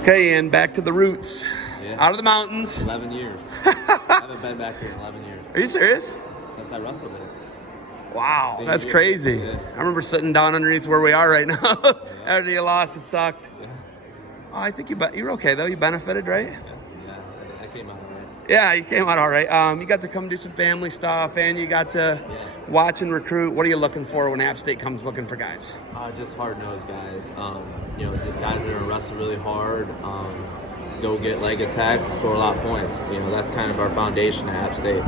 Okay, and back to the roots. Yeah. Out of the mountains. 11 years. I haven't been back here in 11 years. Are you serious? Since I wrestled it. Wow, Same that's year. crazy. Yeah. I remember sitting down underneath where we are right now. After you lost, it sucked. Yeah. Oh, I think you're okay though. You benefited, right? Yeah, I came out all right. Yeah, you came out all right. You got to come do some family stuff, and you got to watch and recruit. What are you looking for when App State comes looking for guys? Just hard-nosed guys. Just guys that are gonna wrestle really hard. Go get leg attacks and score a lot of points. That's kind of our foundation at App State.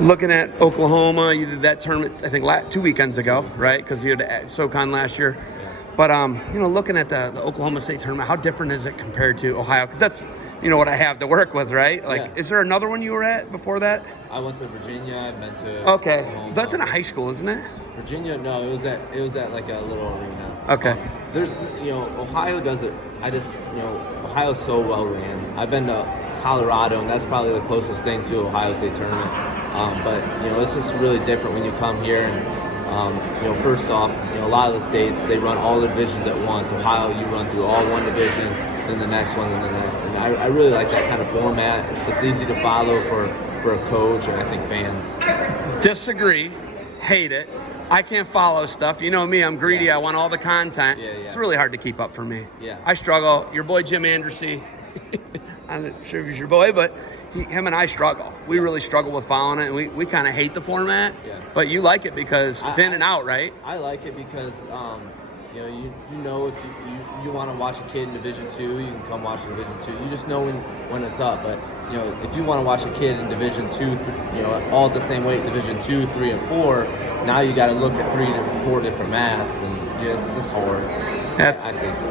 Looking at Oklahoma, you did that tournament, I think, 2 weekends ago, right? Because you had SoCon last year. Yeah. But, looking at the Oklahoma State tournament, how different is it compared to Ohio? Because that's, what I have to work with, right? Like, Is there another one you were at before that? I went to Virginia. I've been to Oklahoma. That's in a high school, isn't it? Virginia, no, it was at like a little arena. Okay. There's, Ohio does it. Ohio's so well ran. I've been to Colorado, and that's probably the closest thing to Ohio State tournament. But it's just really different when you come here. And first off, a lot of the states, they run all the divisions at once. Ohio, you run through all one division, then the next one, then the next. And I really like that kind of format. It's easy to follow for a coach and I think fans. Disagree. Hate it. I can't follow stuff. You know me, I'm greedy. I want all the content. Yeah. It's really hard to keep up for me. Yeah. I struggle. Your boy Jim Andersey, I'm not sure if he's your boy, but him and I struggle. We really struggle with following it, and we kind of hate the format. Yeah. But you like it because it's in and out, right? I like it because if you want to watch a kid in Division II, you can come watch Division II. You just know when it's up. But if you want to watch a kid in Division II, all at the same weight, Division II, 3, and 4, now you got to look at 3 to 4 different mats, and it's hard. I think so.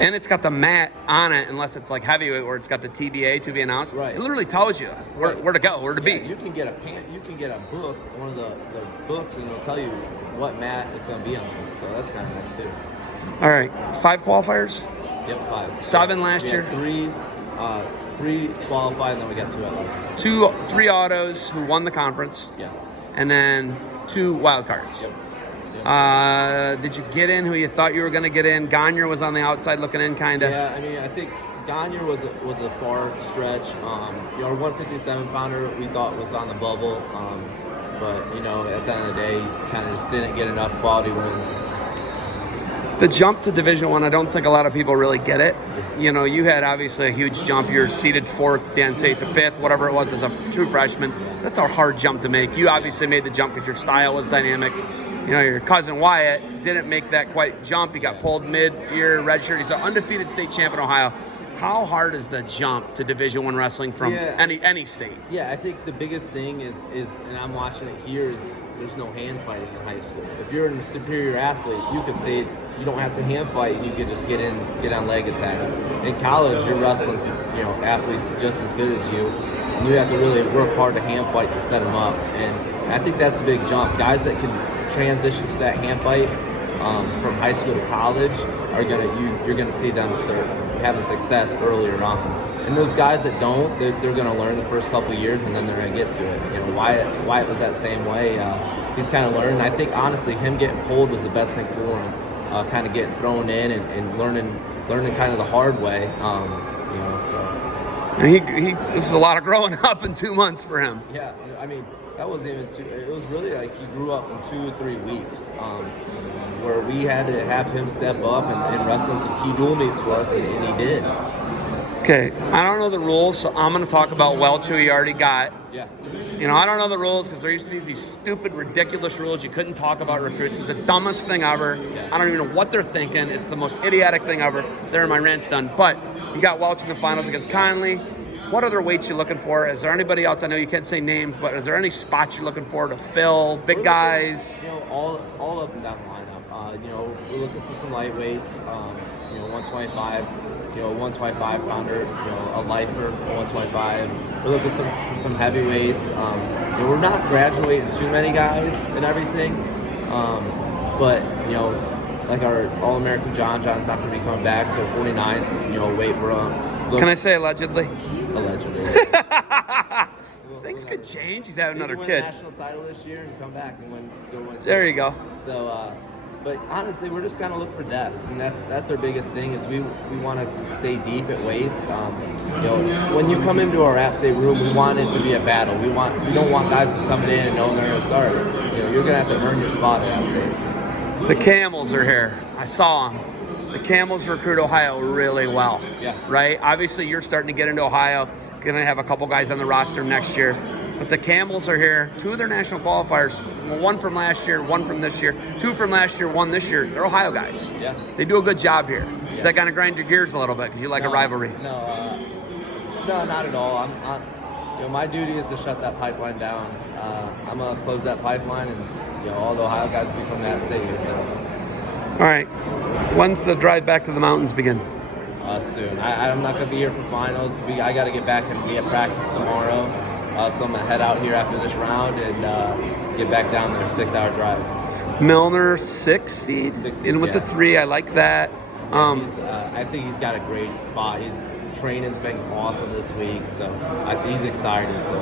And it's got the mat on it, unless it's like heavyweight, where it's got the TBA to be announced. Right. It literally tells you where to go, where to be. You can get a book, one of the books, and it'll tell you what mat it's going to be on. So that's kind of nice too. All right, 5 qualifiers. Yep, 5. 7 last year. 3 qualified, and then we got 2 others. 3 autos who won the conference. Yeah. And then 2 wild cards. Yep. Did you get in who you thought you were going to get in? Gagne was on the outside looking in, kind of. Yeah, I think Gagne was a far stretch. Our 157 pounder we thought was on the bubble, but at the end of the day, kind of just didn't get enough quality wins. The jump to Division I don't think a lot of people really get it. You had obviously a huge jump. You're seeded 4th, Dan State to 5th, whatever it was, as a true freshman. That's a hard jump to make. You obviously made the jump because your style was dynamic. Your cousin Wyatt didn't make that quite jump. He got pulled mid-year, redshirt. He's an undefeated state champ in Ohio. How hard is the jump to Division I wrestling from any state? Yeah, I think the biggest thing is, and I'm watching it here, is there's no hand fighting in high school. If you're a superior athlete, you can say you don't have to hand fight. You can just get on leg attacks. In college, you're wrestling athletes just as good as you. And you have to really work hard to hand fight to set them up. And I think that's the big jump. Guys that can transition to that hand fight from high school to college you're gonna see them start having success earlier on. And those guys that don't, they're gonna learn the first couple of years, and then they're gonna get to it. Wyatt was that same way. He's kind of learned. I think honestly, him getting pulled was the best thing for him. Kind of getting thrown in and learning kind of the hard way. So. And this is a lot of growing up in 2 months for him. Yeah, that wasn't even it was really like he grew up in 2 or 3 weeks, where we had to have him step up and wrestle some key dual meets for us, and he did. Okay, I don't know the rules, so I'm going to talk about Welch, who he already got. Yeah. I don't know the rules because there used to be these stupid, ridiculous rules. You couldn't talk about recruits. It's the dumbest thing ever. I don't even know what they're thinking. It's the most idiotic thing ever. There, my rant's done. But you got Welch in the finals against Conley. What other weights you looking for? Is there anybody else? I know you can't say names, but is there any spots you're looking for to fill? Big guys? All up and down the lineup. We're looking for some lightweights. 125. 125 pounder. A lifer, 125. We're looking for some heavyweights. We're not graduating too many guys and everything. But like our All-American John's not going to be coming back, so 49's weight we're Can I say allegedly? Allegedly. Things could change. He's having another win kid. National title this year and come back and win. There you go. So But honestly, we're just gonna look for depth, and that's our biggest thing. Is we want to stay deep at weights. When you come into our App State room, we want it to be a battle. We don't want guys just coming in and knowing they're gonna start. You're gonna have to earn your spot at App State. The Camels are here. I saw them. The Camels recruit Ohio really well. Yeah. Right? Obviously, you're starting to get into Ohio. Going to have a couple guys on the roster next year. But the Camels are here. 2 of their national qualifiers. Well, 1 from last year, 1 from this year. 2 from last year, 1 this year. They're Ohio guys. Yeah. They do a good job here. Yeah. Does that kind of grind your gears a little bit because you like a rivalry? No, not at all. My duty is to shut that pipeline down. I'm gonna close that pipeline, and all the Ohio guys will become App State. So. All right. When's the drive back to the mountains begin? Soon. I'm not going to be here for finals. I got to get back and be at practice tomorrow. So I'm going to head out here after this round and get back down there. 6-hour drive. Milner, 6 seed. 6 seed, In with the 3. I like that. I think he's got a great spot. His training's been awesome this week. So he's excited. So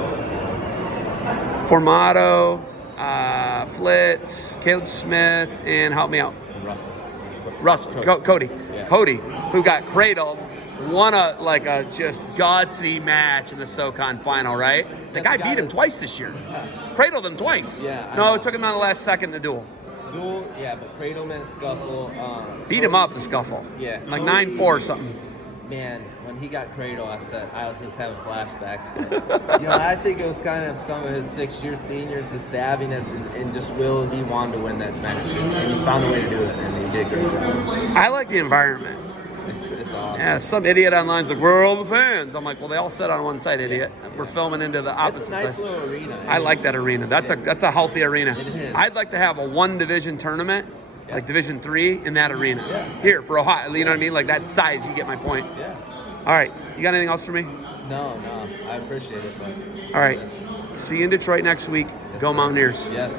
Formato, Flitz, Caleb Smith, and help me out. Russell, Cody. Yeah. Cody, who got cradled, won a just gutsy match in the SoCon final, right? The guy beat him twice this year. Cradled him twice. Yeah. No, it took him out the last second in the duel. Yeah, but cradlement, scuffle. Beat him up in the scuffle. Yeah. Like Cody, 9-4 or something. Man, when he got cradle, I was just having flashbacks. But, I think it was kind of some of his 6-year seniors, his savviness and just will. He wanted to win that match, and he found a way to do it, and he did a great job. I like the environment. It's awesome. Yeah, some idiot online's like, where are all the fans? I'm like, well, they all sit on one side, idiot. We're filming into the opposite It's a nice side. little arena. I like that arena. That's a healthy arena. It is. I'd like to have a 1 division tournament, like Division 3, in that arena. Yeah. Here for Ohio, you know what I mean? Like that size, you get my point. Yeah. All right, you got anything else for me? No, I appreciate it. But All right, see you in Detroit next week. Go Mountaineers. yes.